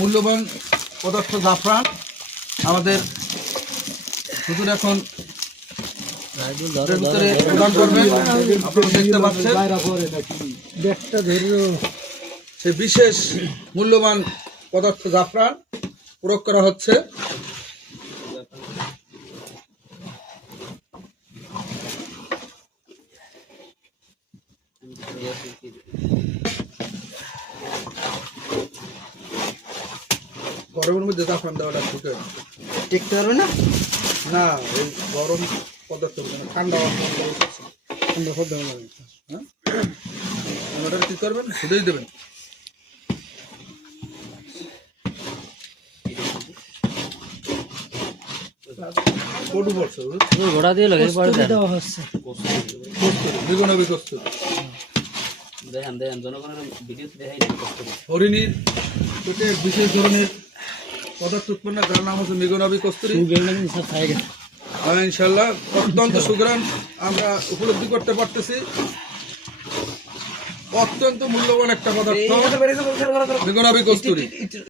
মূল্যবান পদার্থ জাফরান আমাদের হুজুর এখন ভিতরে প্রদান করবেন। আপনারা দেখতে পাচ্ছেন সেই বিশেষ মূল্যবান পদার্থ জাফরান প্রয়োগ করা হচ্ছে। গরমের মধ্যে জাফরান দেওয়াটা ঠিক হয় টিকতে পারবে না? না, এই গরম পদার্থ ঠান্ডা ঠান্ডা সব দেওয়া যাবে। হ্যাঁ, ওটা কি করবেন, শুধুই দেবেন। কটু পড়ছে ঘোড়া দিয়ে লাগে পরে দেওয়া হচ্ছে বিগনবী কস্তুরি দেখেন দেখেন জনগণের ভিডিওতে দেখাই না কস্তুরি হরিণীর পেটে বিশেষ ধরনের পদার্থ উৎপন্ন যার নাম হচ্ছে মিগনবী কস্তুরি। ইনশাল্লাহ অত্যন্ত সুগ্রাণ আমরা উপলব্ধি করতে পারতেছি। অত্যন্ত মূল্যবান একটা পদার্থ মিগনবী কস্তুরি।